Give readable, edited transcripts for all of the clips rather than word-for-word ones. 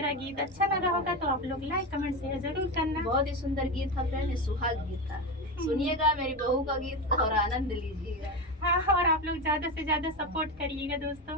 मेरा गीत अच्छा लगा होगा तो आप लोग लाइक कमेंट शेयर जरूर करना। बहुत ही सुंदर गीत था फ्रेंड, सुहाग गीत था। सुनिएगा मेरी बहू का गीत और आनंद लीजिएगा। हाँ, और आप लोग ज्यादा से ज्यादा सपोर्ट करिएगा दोस्तों।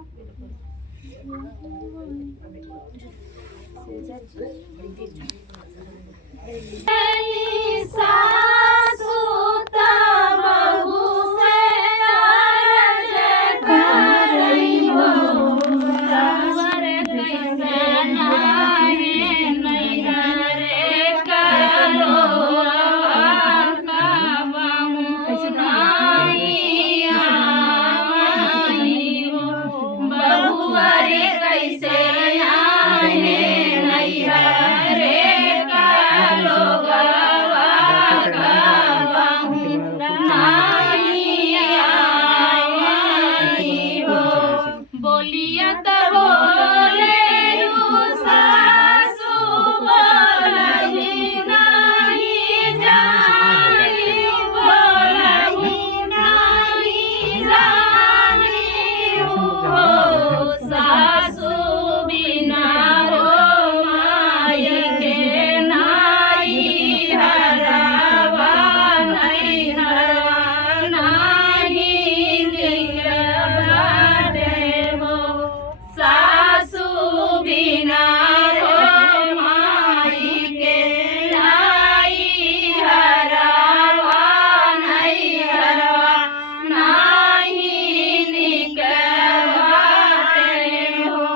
बोलिया तो बोले सासू बोलही नहीं जानी, बोलही नहीं जानी हो सासू बिना रो माई के नाई हरावा नहीं हरवा नहीं निकलवा सासू बिना रो माई के नाई हरावा नहीं हरवा नहीं निकलवाते हो।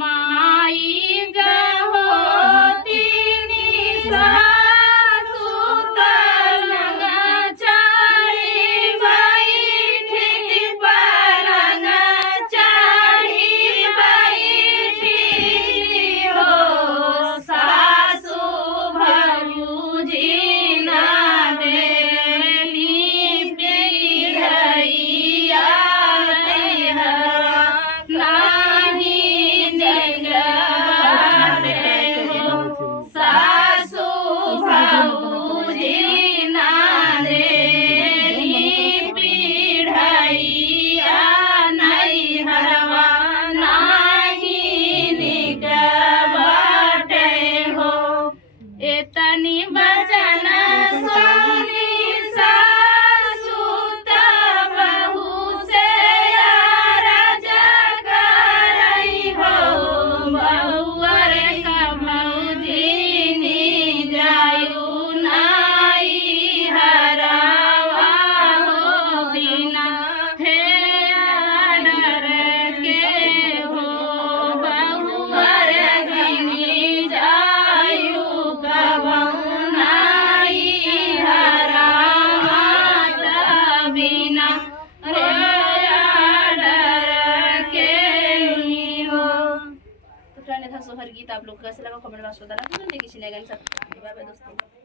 माई जहो तीनी सासू पलंग चढ़ी बैठी, पलंग चढ़ी बैठी हो सासू भौजी ना देली पिढ़ैया नहीं हरवा नहीं जगवाते हो सासू भौजी ना देली पिढ़ैया नहीं हरवा नहीं निकलवाते हो। एतनी बचन सुनी सासू त बहू से अरज करई हो, बहुअर का भौजी नी जायु नाई हरावा हो बिना हे डर के हो, बहुअर गिनी जायु कबहु नाई हरावा बिना रे डर के हो। तो फ्रेंड था सोहर गीत, आप लोग को कैसे लगा कमेंट बॉक्स में बताना। किसी ने दोस्तों